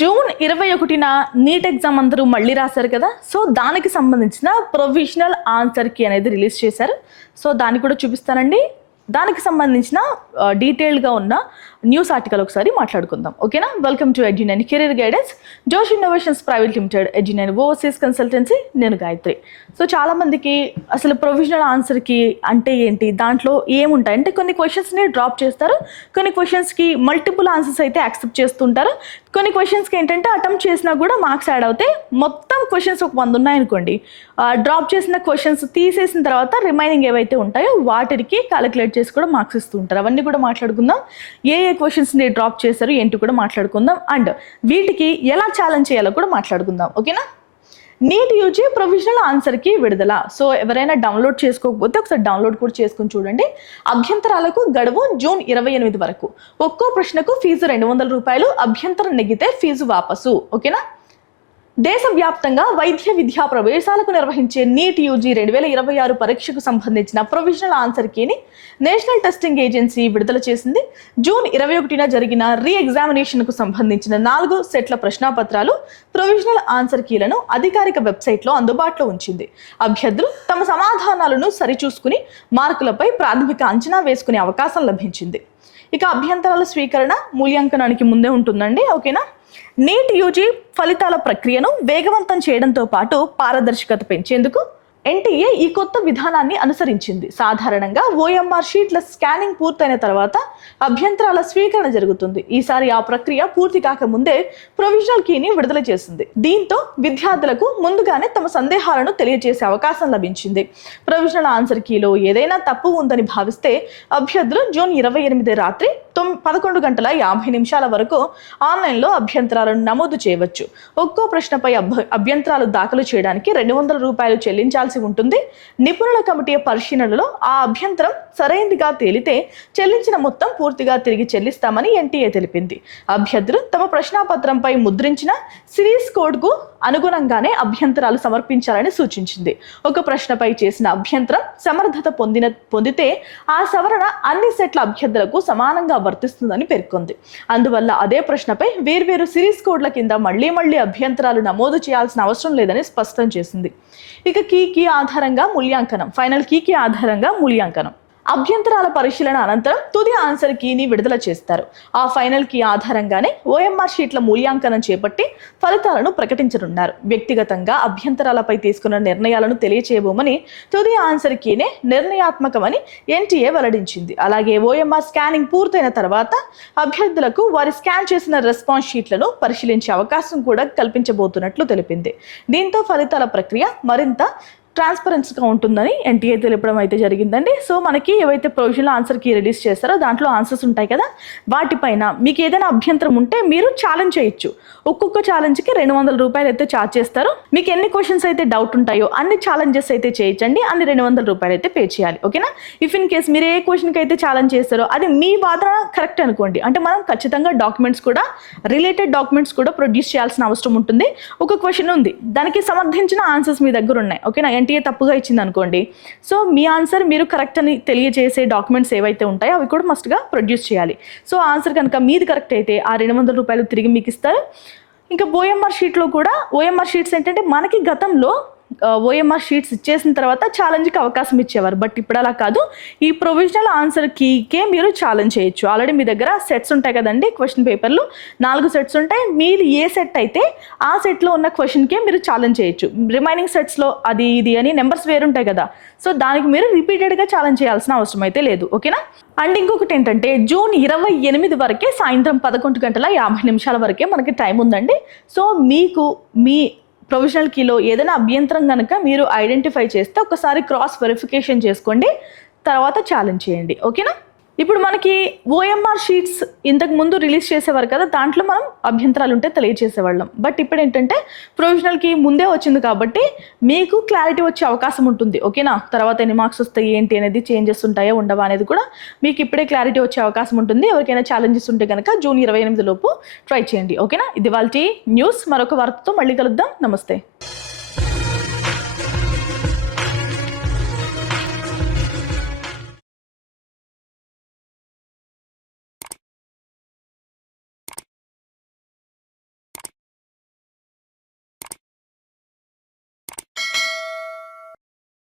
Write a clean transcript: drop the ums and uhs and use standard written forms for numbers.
June 21న NEET exam అందరూ మళ్ళీ రాశారు కదా. సో దానికి సంబంధించిన ప్రొవిజనల్ ఆన్సర్ కీ అనేది రిలీజ్ చేశారు. సో దాన్ని కూడా చూపిస్తానండి. దానికి సంబంధించిన డీటెయిల్డ్గా ఉన్న న్యూస్ ఆర్టికల్ ఒకసారి మాట్లాడుకుందాం. ఓకేనా? Welcome to Edunine career guidance, Josh innovations private limited, Edunine overseas consultancy. నేను గాయత్రి. సో చాలామందికి అసలు ప్రొవిజనల్ ఆన్సర్కి అంటే ఏంటి, దాంట్లో ఏముంటాయి అంటే కొన్ని క్వశ్చన్స్ని డ్రాప్ చేస్తారు, కొన్ని క్వశ్చన్స్కి మల్టిపుల్ ఆన్సర్స్ అయితే యాక్సెప్ట్ చేస్తుంటారు, కొన్ని క్వశ్చన్స్కి ఏంటంటే అటెంప్ట్ చేసినా కూడా మార్క్స్ యాడ్ అవుతాయి. మొత్తం క్వశ్చన్స్ ఒక 100 ఉన్నాయనుకోండి, డ్రాప్ చేసిన క్వశ్చన్స్ తీసేసిన తర్వాత రిమైనింగ్ ఏవైతే ఉంటాయో వాటికి క్యాలిక్యులేట్ చేసి కూడా మార్క్స్ ఇస్తూ ఉంటారు. అవన్నీ కూడా మాట్లాడుకుందాం. ఏ క్వశ్చన్స్ని డ్రాప్ చేశారు ఏంటి కూడా మాట్లాడుకుందాం. అండ్ వీటికి ఎలా ఛాలెంజ్ చేయాలో కూడా మాట్లాడుకుందాం. ఓకేనా? నీట్ యూజీ ప్రొవిజనల్ ఆన్సర్కి విడుదల. సో ఎవరైనా డౌన్లోడ్ చేసుకోకపోతే ఒకసారి డౌన్లోడ్ కూడా చేసుకుని చూడండి. అభ్యంతరాలకు గడువు జూన్ 28 వరకు. ఒక్కో ప్రశ్నకు ఫీజు 200 రూపాయలు. అభ్యంతరం నెగ్గితే ఫీజు వాపసు. ఓకేనా? దేశవ్యాప్తంగా వైద్య విద్యా ప్రవేశాలకు నిర్వహించే నీట్ యూజీ 2026 పరీక్షకు సంబంధించిన ప్రొవిజనల్ ఆన్సర్ కీని నేషనల్ టెస్టింగ్ ఏజెన్సీ విడుదల చేసింది. జూన్ 21న జరిగిన రీ ఎగ్జామినేషన్కు సంబంధించిన 4 సెట్ల ప్రశ్నాపత్రాలు, ప్రొవిజనల్ ఆన్సర్ కీలను అధికారిక వెబ్సైట్లో అందుబాటులో ఉంచింది. అభ్యర్థులు తమ సమాధానాలను సరిచూసుకుని మార్కులపై ప్రాథమిక అంచనా వేసుకునే అవకాశం లభించింది. ఇక అభ్యంతరాల స్వీకరణ మూల్యాంకనానికి ముందే ఉంటుందండి. ఓకేనా? నీట్ యూజీ ఫలితాల ప్రక్రియను వేగవంతం చేయడంతో పాటు పారదర్శకత పెంచేందుకు ఎన్టీఏ ఈ కొత్త విధానాన్ని అనుసరించింది. సాధారణంగా ఓఎంఆర్ షీట్ల స్కానింగ్ పూర్తయిన తర్వాత అభ్యంతరాల స్వీకరణ జరుగుతుంది. ఈసారి ఆ ప్రక్రియ పూర్తి కాకముందే ప్రొవిజనల్ కీని విడుదల చేసింది. దీంతో విద్యార్థులకు ముందుగానే తమ సందేహాలను తెలియజేసే అవకాశం లభించింది. ప్రొవిజనల్ ఆన్సర్ కీలో ఏదైనా తప్పు ఉందని భావిస్తే అభ్యర్థులు జూన్ 28 రాత్రి 11 గంటల 50 నిమిషాల వరకు ఆన్లైన్లో అభ్యంతరాలను నమోదు చేయవచ్చు. ఒక్కో ప్రశ్నపై అభ్యంతరాలు దాఖలు చేయడానికి 200 రూపాయలు చెల్లించాల్సి ఉంటుంది. నిపుణుల కమిటీ పరిశీలనలో ఆ అభ్యంతరం సరైనదిగా తేలితే చెల్లించిన మొత్తం పూర్తిగా తిరిగి చెల్లిస్తామని ఎన్టీఏ తెలిపింది. అభ్యర్థులు తమ ప్రశ్నాపత్రంపై ముద్రించిన సిరీస్ కోడ్కు అనుగుణంగానే అభ్యంతరాలు సమర్పించాలని సూచించింది. ఒక ప్రశ్నపై చేసిన అభ్యంతరం సమర్థత పొందితే ఆ సవరణ అన్ని సెట్ల అభ్యర్థులకు సమానంగా వర్తిస్తుందని పేర్కొంది. అందువల్ల అదే ప్రశ్నపై వేర్వేరు సిరీస్ కోడ్ల కింద మళ్లీ అభ్యంతరాలు నమోదు చేయాల్సిన అవసరం లేదని స్పష్టం చేసింది. ఇక కీకి ఆధారంగా మూల్యాంకనం. ఫైనల్ కీకి ఆధారంగా మూల్యాంకనం. అభ్యంతరాల పరిశీలన అనంతరం తుది ఆన్సర్ కీని విడుదల చేస్తారు. ఆ ఫైనల్ కీ ఆధారంగానే ఓఎంఆర్ షీట్ల మూల్యాంకనం చేపట్టి ఫలితాలను ప్రకటించనున్నారు. వ్యక్తిగతంగా అభ్యంతరాలపై తీసుకున్న నిర్ణయాలను తెలియచేయబోమని, తుది ఆన్సర్ కీనే నిర్ణయాత్మకమని ఎన్టీఏ వెల్లడించింది. అలాగే ఓఎంఆర్ స్కానింగ్ పూర్తయిన తర్వాత అభ్యర్థులకు వారి స్కాన్ చేసిన రెస్పాన్స్ షీట్లను పరిశీలించే అవకాశం కూడా కల్పించబోతున్నట్లు తెలిపింది. దీంతో ఫలితాల ప్రక్రియ మరింత ట్రాన్స్పరెన్సీగా ఉంటుందని ఎన్టీఏ తెలపడం అయితే జరిగిందండి. సో మనకి ఏవైతే ప్రొవిజనల్ ఆన్సర్ కీ రిలీజ్ చేస్తారో దాంట్లో ఆన్సర్స్ ఉంటాయి కదా, వాటిపైన మీకు ఏదైనా అభ్యంతరం ఉంటే మీరు ఛాలెంజ్ చేయొచ్చు. ఒక్కొక్క ఛాలెంజ్కి 200 రూపాయలు అయితే ఛార్జ్ చేస్తారు. మీకు ఎన్ని క్వశ్చన్స్ అయితే డౌట్ ఉంటాయో అన్ని ఛాలెంజెస్ అయితే చేయొచ్చండి. అన్ని 200 రూపాయలు అయితే పే చేయాలి. ఓకేనా? ఇఫ్ ఇన్ కేస్ మీరు ఏ క్వశ్చన్కి అయితే ఛాలెంజ్ చేస్తారో అది మీ వాదన కరెక్ట్ అనుకోండి, అంటే మనం ఖచ్చితంగా రిలేటెడ్ డాక్యుమెంట్స్ కూడా ప్రొడ్యూస్ చేయాల్సిన అవసరం ఉంటుంది. ఒక క్వశ్చన్ ఉంది, దానికి సంబంధించిన ఆన్సర్స్ మీ దగ్గర ఉన్నాయి. ఓకేనా? ఎన్టీఏ తప్పుగా ఇచ్చింది అనుకోండి, సో మీ ఆన్సర్ మీరు కరెక్ట్ అని తెలియజేసే డాక్యుమెంట్స్ ఏవైతే ఉంటాయో అవి కూడా మస్ట్గా ప్రొడ్యూస్ చేయాలి. సో ఆన్సర్ కనుక మీది కరెక్ట్ అయితే ఆ 200 రూపాయలు తిరిగి మీకు ఇస్తారు. ఇంకా ఓఎంఆర్ షీట్లో కూడా ఓఎంఆర్ షీట్స్ ఏంటంటే మనకి గతంలో ఓఎంఆర్ షీట్స్ ఇచ్చేసిన తర్వాత ఛాలెంజ్కి అవకాశం ఇచ్చేవారు. బట్ ఇప్పుడు అలా కాదు. ఈ ప్రొవిజనల్ ఆన్సర్ కీకే మీరు ఛాలెంజ్ చేయొచ్చు. ఆల్రెడీ మీ దగ్గర సెట్స్ ఉంటాయి కదండి, క్వశ్చన్ పేపర్లు 4 సెట్స్ ఉంటాయి. మీరు ఏ సెట్ అయితే ఆ సెట్లో ఉన్న క్వశ్చన్కే మీరు ఛాలెంజ్ చేయొచ్చు. రిమైనింగ్ సెట్స్లో అది ఇది అని నెంబర్స్ వేరుంటాయి కదా, సో దానికి మీరు రిపీటెడ్గా ఛాలెంజ్ చేయాల్సిన అవసరం అయితే లేదు. ఓకేనా? అండ్ ఇంకొకటి ఏంటంటే జూన్ 28 వరకే సాయంత్రం 11 గంటల 50 నిమిషాల వరకే మనకి టైం ఉందండి. సో మీకు మీ ప్రొవిజనల్ కీలో ఏదైనా అభ్యంతరం కనుక మీరు ఐడెంటిఫై చేస్తే ఒకసారి క్రాస్ వెరిఫికేషన్ చేసుకోండి, తర్వాత ఛాలెంజ్ చేయండి. ఓకేనా? ఇప్పుడు మనకి ఓఎంఆర్ షీట్స్ ఇంతకు ముందు రిలీజ్ చేసేవారు కదా, దాంట్లో మనం అభ్యంతరాలు ఉంటే తెలియజేసేవాళ్ళం. బట్ ఇప్పుడు ఏంటంటే ప్రొవిజనల్కి ముందే వచ్చింది కాబట్టి మీకు క్లారిటీ వచ్చే అవకాశం ఉంటుంది. ఓకేనా? తర్వాత ఎన్ని మార్క్స్ వస్తాయి ఏంటి అనేది, చేంజెస్ ఉంటాయో ఉండవా అనేది కూడా మీకు ఇప్పుడే క్లారిటీ వచ్చే అవకాశం ఉంటుంది. ఎవరికైనా ఛాలెంజెస్ ఉంటే కనుక జూన్ 28 లోపు ట్రై చేయండి. ఓకేనా? ఇది వాళ్ళ న్యూస్. మరొక వార్తతో మళ్ళీ కలుద్దాం. నమస్తే.